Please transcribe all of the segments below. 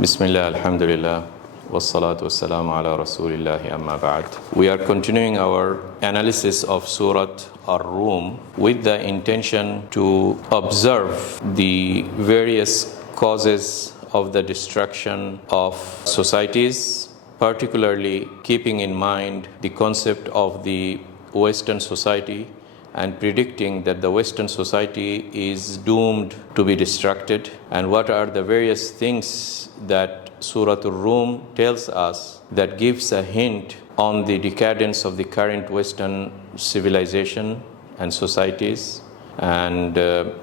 Bismillah, alhamdulillah, wassalatu wassalamu ala rasulillahi amma ba'd. We are continuing our analysis of Surah Ar Rum with the intention to observe the various causes of the destruction of societies, particularly keeping in mind the concept of the Western society and predicting that the Western society is doomed to be destructed, and what are the various things that Surah Ar Rum tells us that gives a hint on the decadence of the current Western civilization and societies, and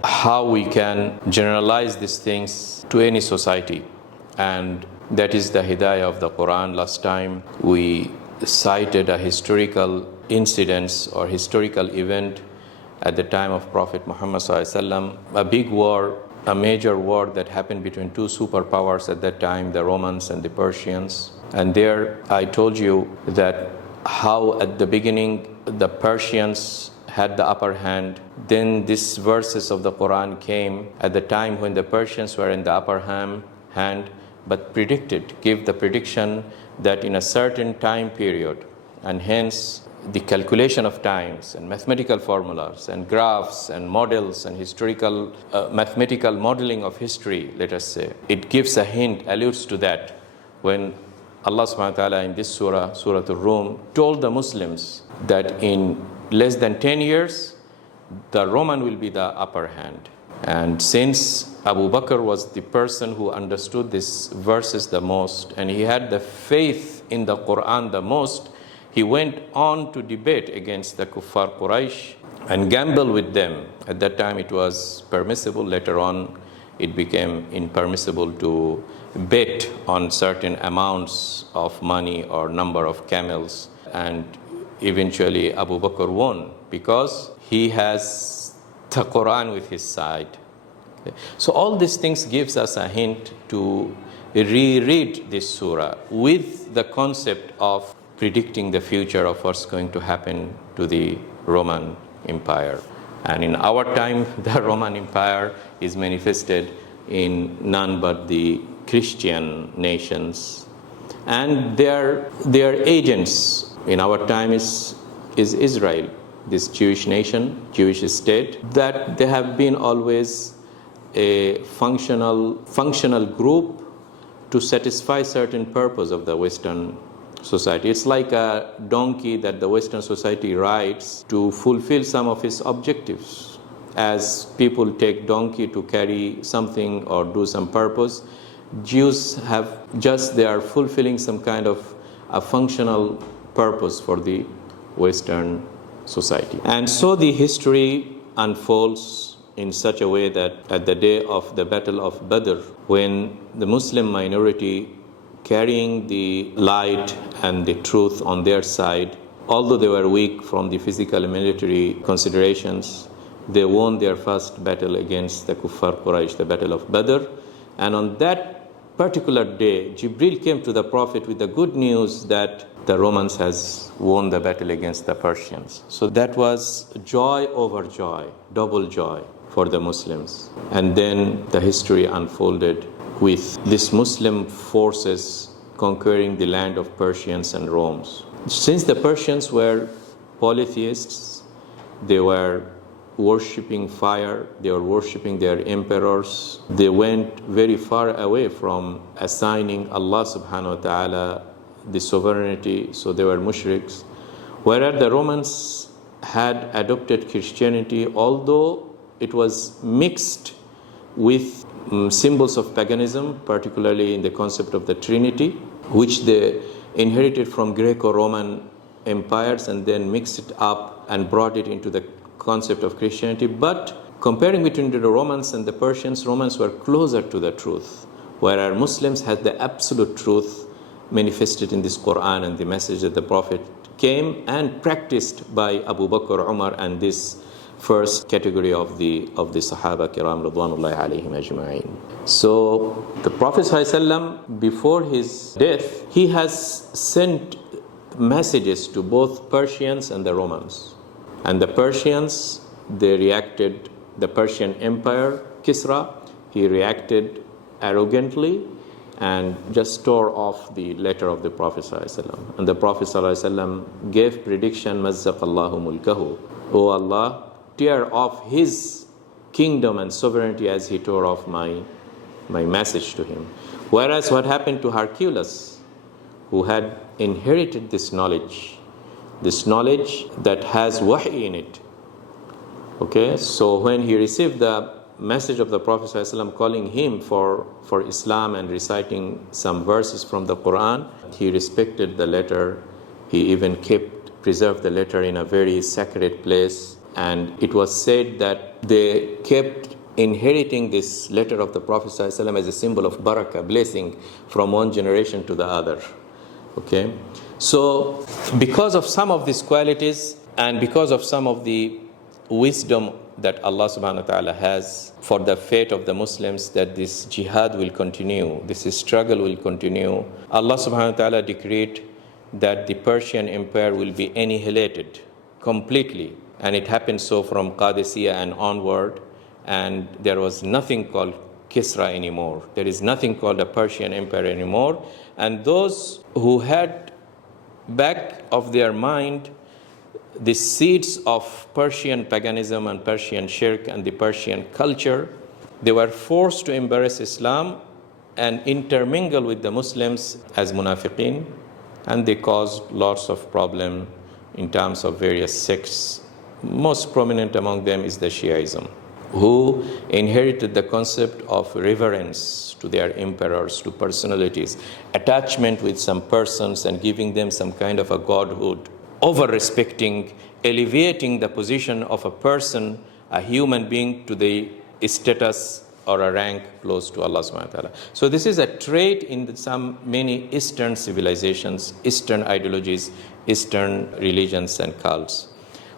how we can generalize these things to any society. And that is the hidayah of the Quran. Last time we cited a historical incidents or historical event at the time of Prophet Muhammad SAW, a big war, a major war that happened between two superpowers at that time, the Romans and the Persians. And there I told you that how at the beginning the Persians had the upper hand. Then these verses of the Quran came at the time when the Persians were in the upper hand, but gave the prediction that in a certain time period, and hence the calculation of times and mathematical formulas and graphs and models and historical mathematical modeling of history, let us say, it gives a hint, alludes to that, when Allah subhanahu wa ta'ala in this surah, Surah Ar Rum, told the Muslims that in less than 10 years, the Roman will be the upper hand. And since Abu Bakr was the person who understood these verses the most, and he had the faith in the Quran the most, he went on to debate against the Kuffar Quraysh and gamble with them. At that time it was permissible. Later on it became impermissible to bet on certain amounts of money or number of camels. And eventually Abu Bakr won because he has the Quran with his side. So all these things gives us a hint to reread this surah with the concept of predicting the future of what's going to happen to the Roman Empire. And in our time, the Roman Empire is manifested in none but the Christian nations. And their agents in our time is Israel, this Jewish nation, Jewish state, that they have been always a functional group to satisfy certain purpose of the Western society. It's like a donkey that the Western society rides to fulfill some of its objectives. As people take donkey to carry something or do some purpose, Jews they are fulfilling some kind of a functional purpose for the Western society. And so the history unfolds in such a way that at the day of the Battle of Badr, when the Muslim minority carrying the light and the truth on their side, although they were weak from the physical and military considerations, they won their first battle against the Kuffar Quraysh, the Battle of Badr. And on that particular day, Jibril came to the Prophet with the good news that the Romans has won the battle against the Persians. So that was joy over joy, double joy for the Muslims. And then the history unfolded with these Muslim forces conquering the land of Persians and Romans. Since the Persians were polytheists, they were worshipping fire, they were worshipping their emperors, they went very far away from assigning Allah subhanahu wa ta'ala the sovereignty, so they were mushriks. Whereas the Romans had adopted Christianity, although it was mixed with symbols of paganism, particularly in the concept of the Trinity, which they inherited from Greco-Roman empires and then mixed it up and brought it into the concept of Christianity. But comparing between the Romans and the Persians, Romans were closer to the truth, whereas Muslims had the absolute truth manifested in this Quran and the message that the Prophet came and practiced by Abu Bakr, Umar, and this first category of the Sahaba Kiram Radwanullahi alayhim ajma'in. So the Prophet ﷺ, before his death, he has sent messages to both Persians and the Romans. And the Persians, they reacted, the Persian Empire, Kisra, he reacted arrogantly and just tore off the letter of the Prophet ﷺ. And the Prophet ﷺ gave prediction, مَزَّقَ اللَّهُ مُلْكَهُ. O Allah, tear off his kingdom and sovereignty as he tore off my message to him. Whereas what happened to Hercules, who had inherited this knowledge that has wahy in it. Okay, so when he received the message of the Prophet ﷺ calling him for Islam and reciting some verses from the Quran, he respected the letter. He even preserved the letter in a very sacred place. And it was said that they kept inheriting this letter of the Prophet ﷺ as a symbol of barakah, blessing from one generation to the other. Okay, so because of some of these qualities and because of some of the wisdom that Allah subhanahu wa ta'ala has for the fate of the Muslims, that this jihad will continue, this struggle will continue, Allah subhanahu wa ta'ala decreed that the Persian Empire will be annihilated completely. And it happened so from Qadisiyah and onward, and there was nothing called Kisra anymore. There is nothing called a Persian Empire anymore. And those who had back of their mind the seeds of Persian paganism and Persian shirk and the Persian culture, they were forced to embrace Islam and intermingle with the Muslims as munafiqeen, and they caused lots of problem in terms of various sects. Most prominent among them is the Shiaism, who inherited the concept of reverence to their emperors, to personalities, attachment with some persons and giving them some kind of a godhood, over-respecting, elevating the position of a person, a human being, to the status or a rank close to Allah subhanahu wa ta'ala. So this is a trait in many Eastern civilizations, Eastern ideologies, Eastern religions and cults.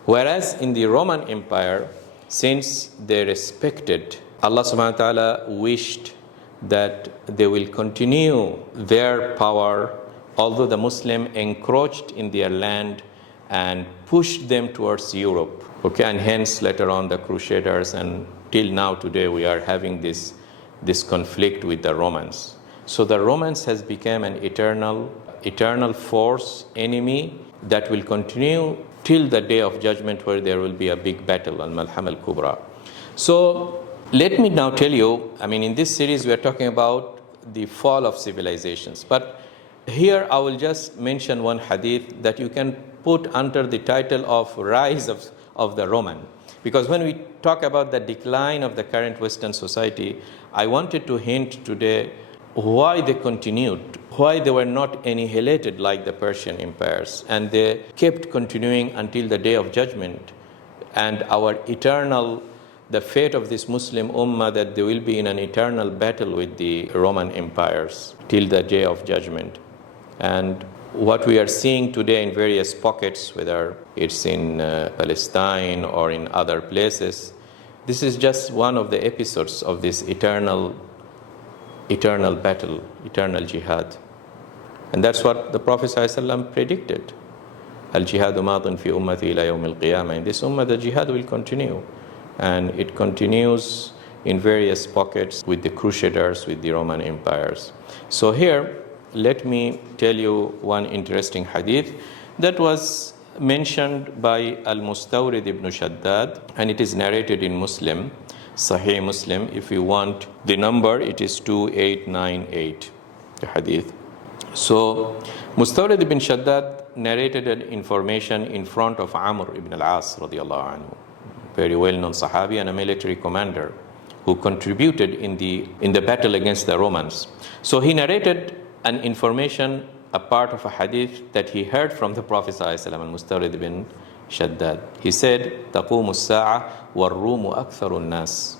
Whereas in the Roman Empire, since they respected, Allah subhanahu wa ta'ala wished that they will continue their power, although the Muslim encroached in their land and pushed them towards Europe. Okay, and hence later on the Crusaders, and till now today we are having this conflict with the Romans. So the Romans has become an eternal force, enemy that will continue till the day of judgment, where there will be a big battle, al-Malham al-Kubra. So let me now tell you, in this series we are talking about the fall of civilizations. But here I will just mention one hadith that you can put under the title of Rise of the Roman. Because when we talk about the decline of the current Western society, I wanted to hint today why they continued, why they were not annihilated like the Persian empires, and they kept continuing until the day of judgment. And the fate of this Muslim ummah, that they will be in an eternal battle with the Roman empires till the day of judgment. And what we are seeing today in various pockets, whether it's in Palestine or in other places, this is just one of the episodes of this eternal battle, eternal jihad. And that's what the Prophet ﷺ predicted. Al-jihadu madin fi ummati ila yawm al-qiyamah. In this ummah, the jihad will continue. And it continues in various pockets with the Crusaders, with the Roman empires. So here, let me tell you one interesting hadith that was mentioned by Al-Mustawrid ibn Shaddad, and it is narrated in Muslim, Sahih Muslim. If you want the number, it is 2898, the hadith. So Mustawrid ibn Shaddad narrated an information in front of Amr ibn al-As radiallahu anhu, very well-known Sahabi and a military commander who contributed in the battle against the Romans. So he narrated an information, a part of a hadith that he heard from the Prophet ﷺ, al-Mustawrid ibn Shaddad. He said, تَقُومُ السَّاعَةُ وَالرُّومُ أَكْثَرُ النَّاسِ.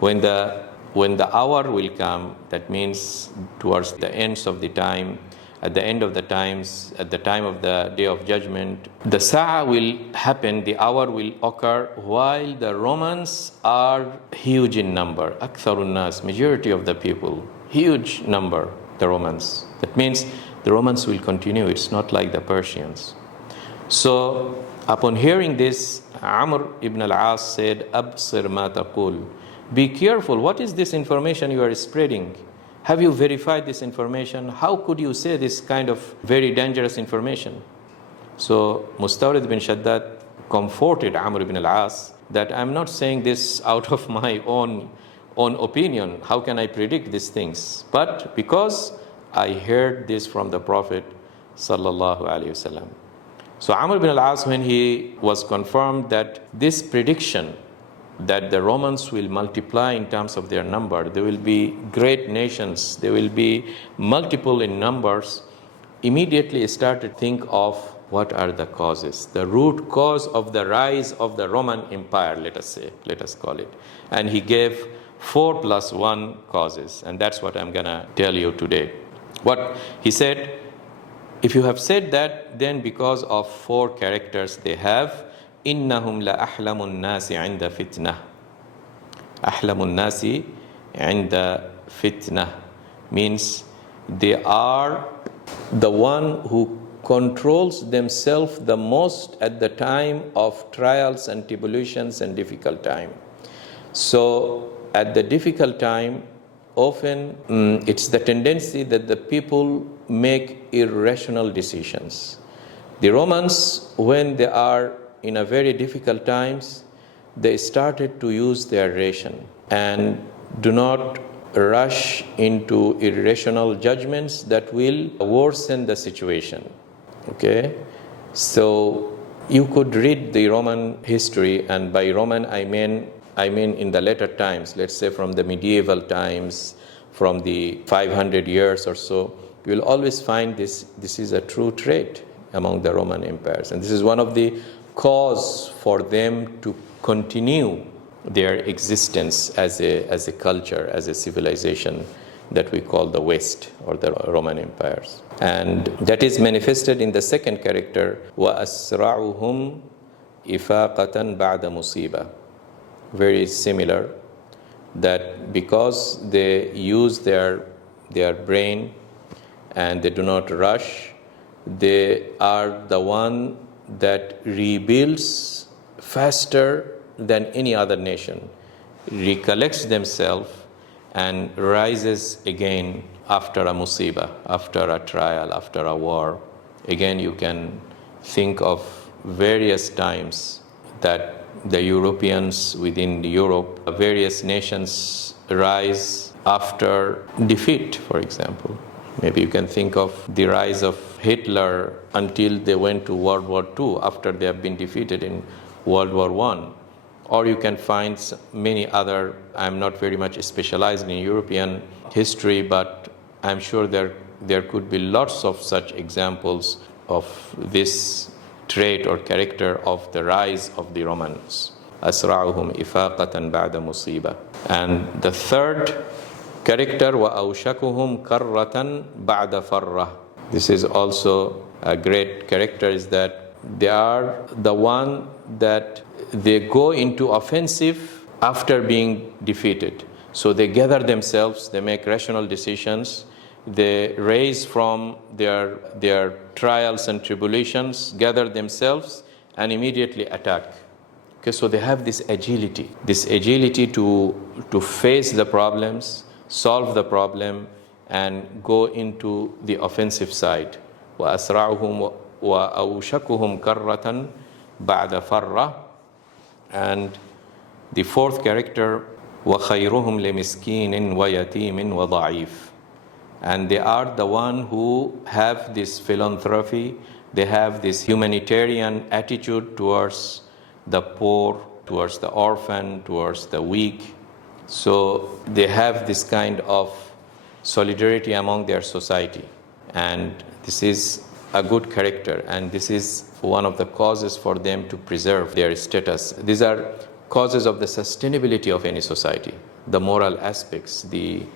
When the hour will come, that means towards the ends of the time, at the end of the times, at the time of the day of judgment, the sa'a will happen, the hour will occur while the Romans are huge in number. Aktharun nas, majority of the people, huge number, the Romans. That means the Romans will continue. It's not like the Persians. So upon hearing this, Amr ibn al-As said, Absir ma taqul. Be careful. What is this information you are spreading? Have you verified this information? How could you say this kind of very dangerous information? So Mustawrid bin Shaddad comforted Amr ibn al-As that I'm not saying this out of my own opinion. How can I predict these things? But because I heard this from the Prophet sallallahu alaihi wasallam. So Amr ibn al-As, when he was confirmed that this prediction that the Romans will multiply in terms of their number, there will be great nations, they will be multiple in numbers, immediately started to think of what are the causes, the root cause of the rise of the Roman Empire, let us call it. And he gave 4 plus 1 causes, and that's what I'm gonna tell you today. What he said, if you have said that, then because of 4 characters they have, إنهم لأحلم الناس عند فتنة. أحلم الناس عند فتنة means they are the one who controls themselves the most at the time of trials and tribulations and difficult time. So at the difficult time, often it's the tendency that the people make irrational decisions. The Romans, when they are in a very difficult times, they started to use their ration and do not rush into irrational judgments that will worsen the situation. Okay, so you could read the Roman history, and by Roman I mean in the later times, let's say from the medieval times, from the 500 years or so, you will always find this is a true trait among the Roman empires, and this is one of the cause for them to continue their existence as a culture, as a civilization that we call the West or the Roman empires. And that is manifested in the second character, وَأَسْرَعُهُمْ إِفَاقَةً بَعْدَ مُصِيبَةٍ. Very similar, that because they use their brain and they do not rush, they are the one that rebuilds faster than any other nation, recollects themselves and rises again after a musibah, after a trial, after a war. Again, you can think of various times that the Europeans within Europe, various nations rise after defeat, for example. Maybe you can think of the rise of Hitler until they went to World War II, after they have been defeated in World War I. Or you can find many other, I'm not very much specialized in European history, but I'm sure there could be lots of such examples of this trait or character of the rise of the Romans. أسرعهم إفاقة بعد مصيبة. And the third character, وأوشكهم كرة بعد فرة. This is also a great character, is that they are the one that they go into offensive after being defeated. So they gather themselves, they make rational decisions, they raise from their trials and tribulations, gather themselves, and immediately attack. Okay, so they have this agility to face the problems, solve the problem, and go into the offensive side. وَأَسْرَعُهُمْ وَأَوْشَكُهُمْ كَرَّةً بَعْدَ فَرَّةٍ. And the fourth character, وَخَيْرُهُمْ لِمِسْكِينٍ وَيَتِيمٍ وَضَعِيفٍ. And they are the one who have this philanthropy, they have this humanitarian attitude towards the poor, towards the orphan, towards the weak. So they have this kind of solidarity among their society. And this is a good character, and this is one of the causes for them to preserve their status. These are causes of the sustainability of any society, the moral aspects, the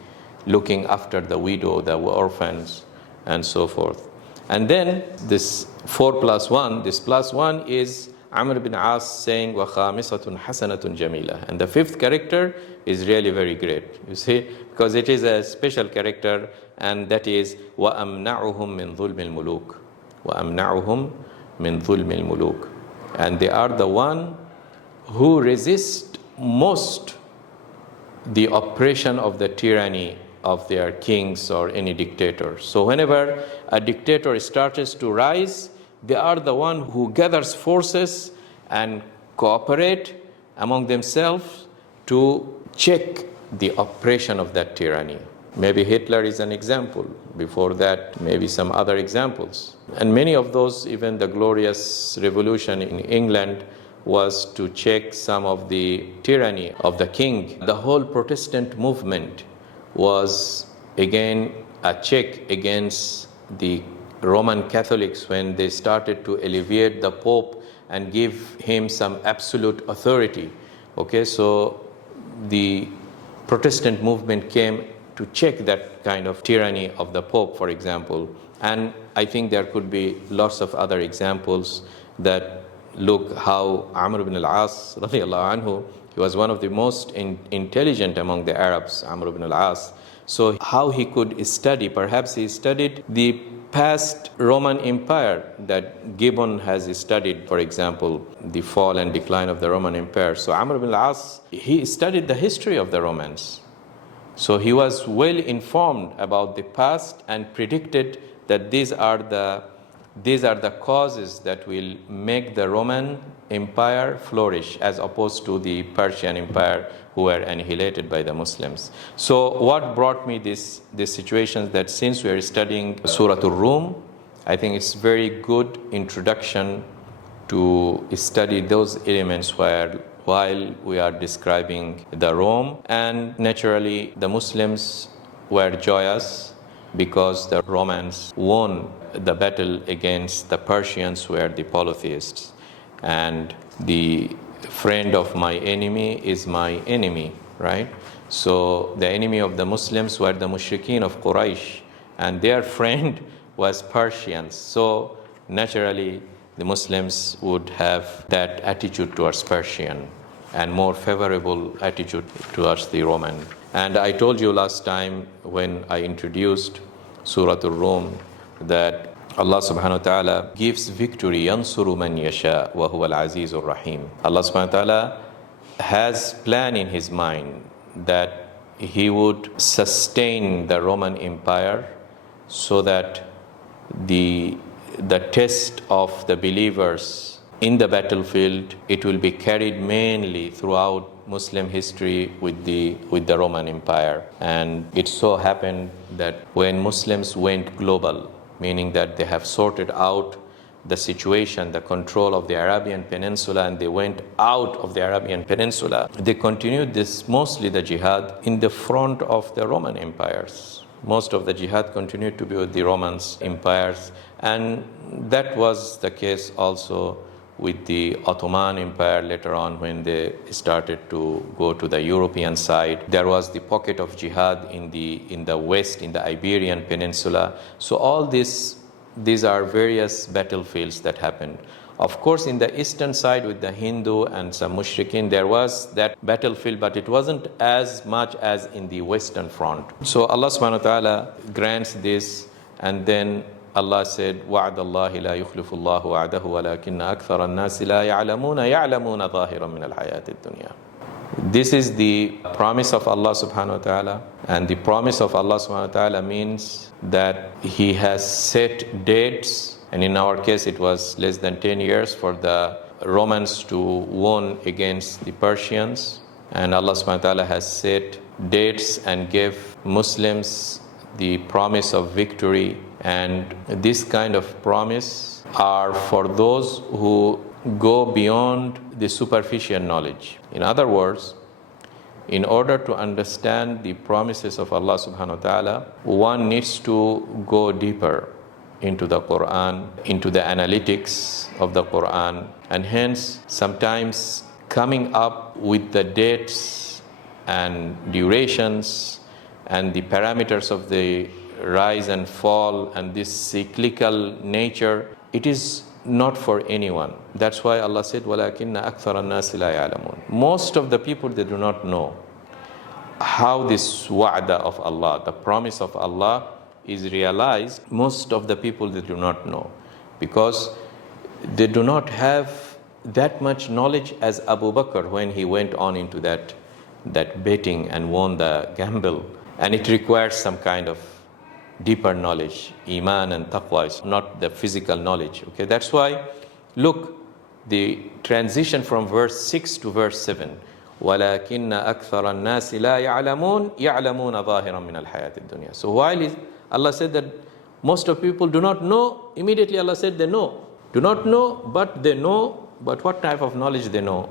looking after the widow, the orphans, and so forth. And then this 4 plus 1, this plus 1 is Amr bin As saying, وَخَامِسَةٌ حَسَنَةٌ جَمِيلَةٌ. And the fifth character is really very great, you see, because it is a special character, and that is وَأَمْنَعُهُمْ مِنْ ظُلْمِ الْمُلُوكِ. وَأَمْنَعُهُمْ مِنْ ظُلْمِ الْمُلُوكِ. And they are the one who resist most the oppression of the tyranny of their kings or any dictator. So whenever a dictator starts to rise, they are the one who gathers forces and cooperate among themselves to check the oppression of that tyranny. Maybe Hitler is an example. Before that, maybe some other examples. And many of those, even the glorious revolution in England, was to check some of the tyranny of the king. The whole Protestant movement was again a check against the Roman Catholics when they started to alleviate the Pope and give him some absolute authority. Okay, so the Protestant movement came to check that kind of tyranny of the Pope, for example. And I think there could be lots of other examples that look how Amr ibn al-As, radiallahu anhu, he was one of the most intelligent among the Arabs, Amr ibn al-As. So how he could study, perhaps he studied the past Roman Empire that Gibbon has studied, for example, the fall and decline of the Roman Empire. So Amr ibn al-As, he studied the history of the Romans. So he was well informed about the past and predicted that these are the causes that will make the Roman Empire flourish as opposed to the Persian Empire who were annihilated by the Muslims. So what brought me this situation that since we are studying Surah Ar Rum, I think it's very good introduction to study those elements while we are describing the Rome. And naturally, the Muslims were joyous because the Romans won the battle against the Persians, who were the polytheists. And the friend of my enemy is my enemy, right? So the enemy of the Muslims were the mushrikeen of Quraysh, and their friend was Persians. So naturally, the Muslims would have that attitude towards Persian and more favorable attitude towards the Roman. And I told you last time when I introduced Surah Ar Rum that Allah subhanahu wa ta'ala gives victory, yansuru man yasha wa huwa al-azizur rahim. Allah subhanahu wa ta'ala has plan in his mind that he would sustain the Roman Empire so that the test of the believers in the battlefield, it will be carried mainly throughout Muslim history with the Roman Empire. And it so happened that when Muslims went global, meaning that they have sorted out the situation, the control of the Arabian Peninsula, and they went out of the Arabian Peninsula, they continued this, mostly the jihad, in the front of the Roman empires. Most of the jihad continued to be with the Roman empires, and that was the case also with the Ottoman Empire later on when they started to go to the European side. There was the pocket of jihad in the west, in the Iberian Peninsula. So all these are various battlefields that happened. Of course, in the eastern side with the Hindu and some mushrikeen, there was that battlefield, but it wasn't as much as in the western front. So Allah subhanahu wa ta'ala grants this, and then Allah said, وَعْدَ اللَّهِ لَا يُخْلِفُ اللَّهُ وَعْدَهُ وَلَكِنَّ أَكْثَرَ النَّاسِ لَا يَعْلَمُونَ ظَاهِرًا مِنَ الْحَيَاةِ الدُّنْيَا. This is the promise of Allah subhanahu wa ta'ala, and the promise of Allah subhanahu wa ta'ala means that He has set dates, and in our case it was less than 10 years for the Romans to win against the Persians, and Allah subhanahu wa ta'ala has set dates and gave Muslims the promise of victory. And this kind of promise are for those who go beyond the superficial knowledge. In other words, in order to understand the promises of Allah subhanahu wa ta'ala, one needs to go deeper into the Quran, into the analytics of the Quran, and hence sometimes coming up with the dates and durations and the parameters of the rise and fall and this cyclical nature, it is not for anyone. That's why Allah said, وَلَكِنَّ أَكْثَرَ النَّاسِ لَا يَعْلَمُونَ. Most of the people, they do not know how this wa'da of Allah, the promise of Allah, is realized. Most of the people, they do not know, because they do not have that much knowledge as Abu Bakr when he went on into that betting and won the gamble. And it requires some kind of deeper knowledge. Iman and taqwa is not the physical knowledge. Okay, that's why, look, the transition from verse 6 to verse 7. وَلَكِنَّ أَكْثَرَ النَّاسِ لَا يَعْلَمُونَ يَعْلَمُونَ ظَاهِرًا مِنَ الْحَيَاةِ الدُّنْيَا. So while Allah said that most of people do not know, immediately Allah said they know. Do not know, but they know. But what type of knowledge they know?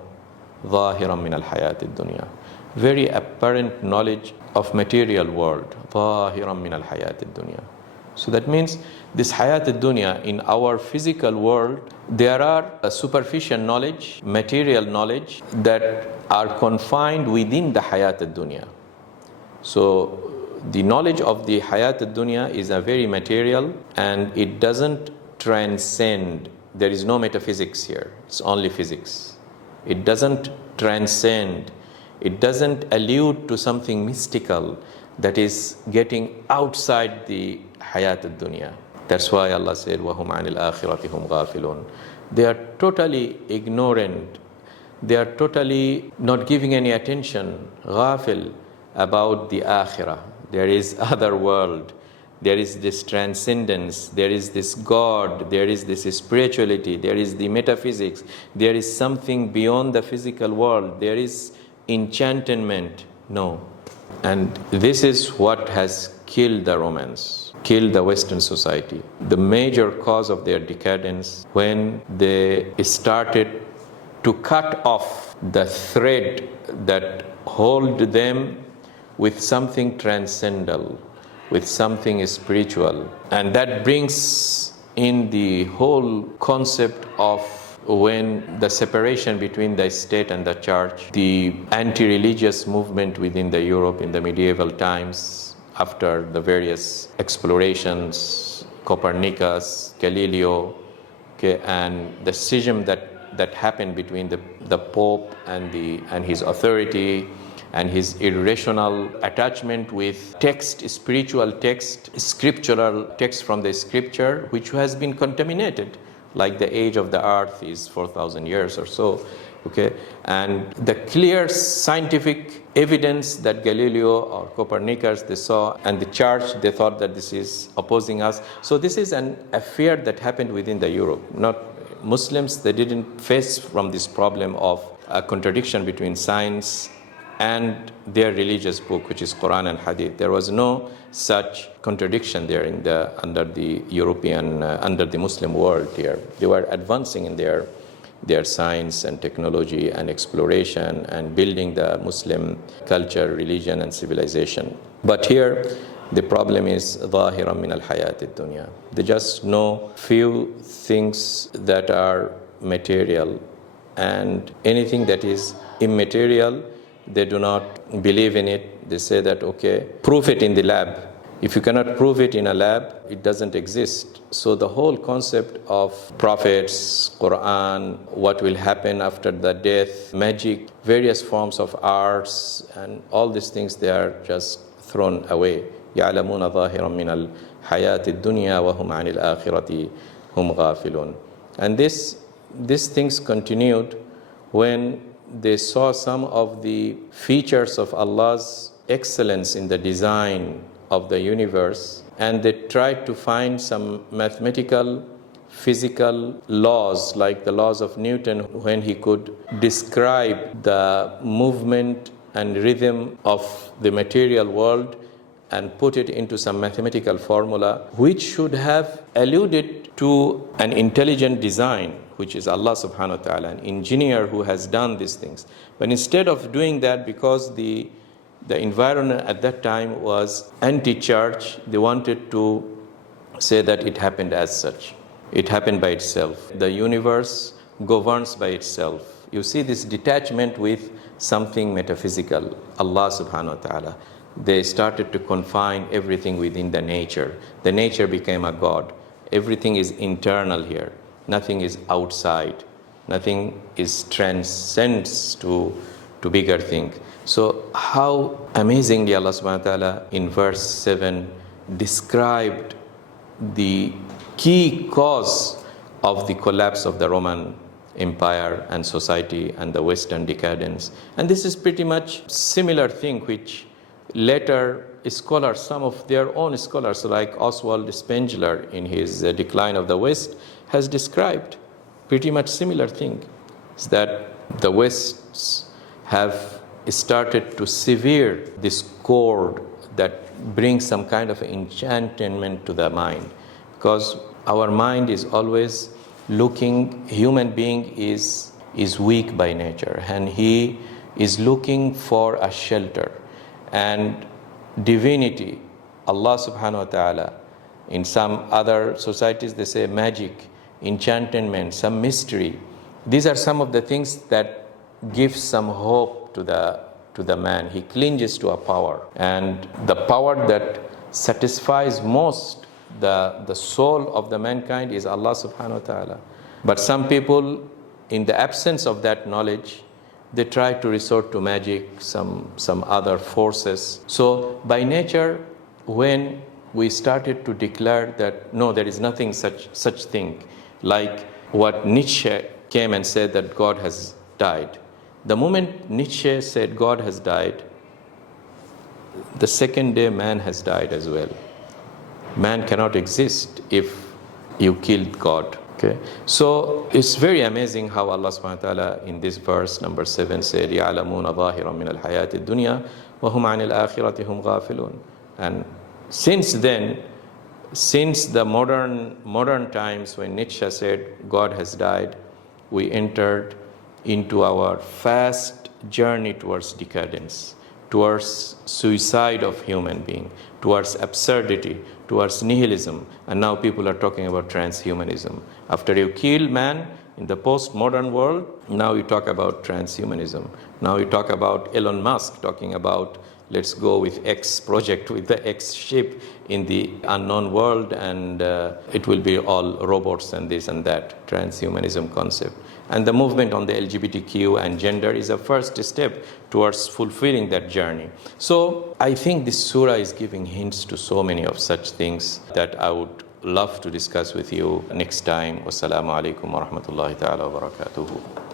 ظَاهِرًا مِنَ الْحَيَاةِ الدُّنْيا. Very apparent knowledge of material world. ظَاهِرًا مِنَ الْحَيَاةِ الدُّنْيا. So that means this hayat dunya in our physical world, there are a superficial knowledge, material knowledge that are confined within the hayat dunya. So the knowledge of the hayat dunya is a very material, and it doesn't transcend. There is no metaphysics here. It's only physics. It doesn't transcend. It doesn't allude to something mystical that is getting outside the hayat dunya. That's why Allah said, وَهُمْ عَنِ الْآخِرَةِ هُمْ غَافِلُونَ. They are totally ignorant. They are totally not giving any attention, ghafil, about the akhirah. There is other world. There is this transcendence. There is this God. There is this spirituality. There is the metaphysics. There is something beyond the physical world. There is enchantment. No. And this is what has killed the Romans, killed the Western society. The major cause of their decadence, when they started to cut off the thread that hold them with something transcendental, with something spiritual. And that brings in the whole concept of when the separation between the state and the church, the anti-religious movement within the Europe in the medieval times, after the various explorations, Copernicus, Galileo, okay, and the schism that happened between the Pope and his authority, and his irrational attachment with text, spiritual text, scriptural text from the scripture, which has been contaminated. Like the age of the earth is 4,000 years or so, okay? And the clear scientific evidence that Galileo or Copernicus they saw, and the church, they thought that this is opposing us. So this is an affair that happened within the Europe. Not Muslims, they didn't face from this problem of a contradiction between science and their religious book, which is Quran and Hadith. There was no such contradiction there under the European, under the Muslim world here. They were advancing in their science and technology and exploration and building the Muslim culture, religion, and civilization. But here, the problem is ظاهرا من الحياة الدنيا. They just know few things that are material, and anything that is immaterial, they do not believe in it. They say that, okay, prove it in the lab. If you cannot prove it in a lab, it doesn't exist. So the whole concept of prophets, Quran, what will happen after the death, magic, various forms of arts, and all these things, they are just thrown away. يَعْلَمُونَ ظَاهِرًا مِنَ الْحَيَاةِ الدُّنْيَا وَهُمْ عَنِ الْآخِرَةِ هُمْ غَافِلُونَ. And these things continued when they saw some of the features of Allah's excellence in the design of the universe, and they tried to find some mathematical, physical laws, like the laws of Newton, when he could describe the movement and rhythm of the material world and put it into some mathematical formula, which should have alluded to an intelligent design, which is Allah subhanahu wa ta'ala, an engineer who has done these things. But instead of doing that, because the environment at that time was anti-church, they wanted to say that it happened as such. It happened by itself. The universe governs by itself. You see this detachment with something metaphysical, Allah subhanahu wa ta'ala. They started to confine everything within the nature. The nature became a God. Everything is internal here. Nothing is outside. Nothing is transcends to bigger thing. So how amazingly Allah subhanahu wa ta'ala in verse 7 described the key cause of the collapse of the Roman Empire and society and the Western decadence. And this is pretty much similar thing which later scholars, some of their own scholars, like Oswald Spengler in his Decline of the West, has described pretty much similar thing, is that the Wests have started to sever this cord that brings some kind of enchantment to the mind, because our mind is always looking, human being is weak by nature, and he is looking for a shelter. And divinity, Allah subhanahu wa ta'ala, in some other societies they say magic, enchantment, some mystery. These are some of the things that give some hope to the man. He clinges to a power, and the power that satisfies most the soul of the mankind is Allah subhanahu wa ta'ala. But some people, in the absence of that knowledge, they try to resort to magic, some other forces. So by nature, when we started to declare that no, there is nothing such thing, like what Nietzsche came and said that God has died. The moment Nietzsche said God has died, the second day man has died as well. Man cannot exist if you killed God. Okay, so it's very amazing how Allah subhanahu wa ta'ala in this verse number 7 said, يَعْلَمُونَ ظَاهِرًا مِنَ الْحَيَاةِ الدُّنْيَا وَهُمْ عَنِ الْآخِرَةِ هُمْ غَافِلُونَ. And since then, since the modern times when Nietzsche said God has died, we entered into our fast journey towards decadence, towards suicide of human being, towards absurdity, towards nihilism, and now people are talking about transhumanism. After you kill man in the postmodern world, now you talk about transhumanism. Now you talk about Elon Musk talking about let's go with X project, with the X ship in the unknown world, and it will be all robots and this and that, transhumanism concept. And the movement on the LGBTQ and gender is a first step towards fulfilling that journey. So I think this surah is giving hints to so many of such things that I would love to discuss with you next time. Wassalamu alaikum wa rahmatullahi ta'ala wa barakatuhu.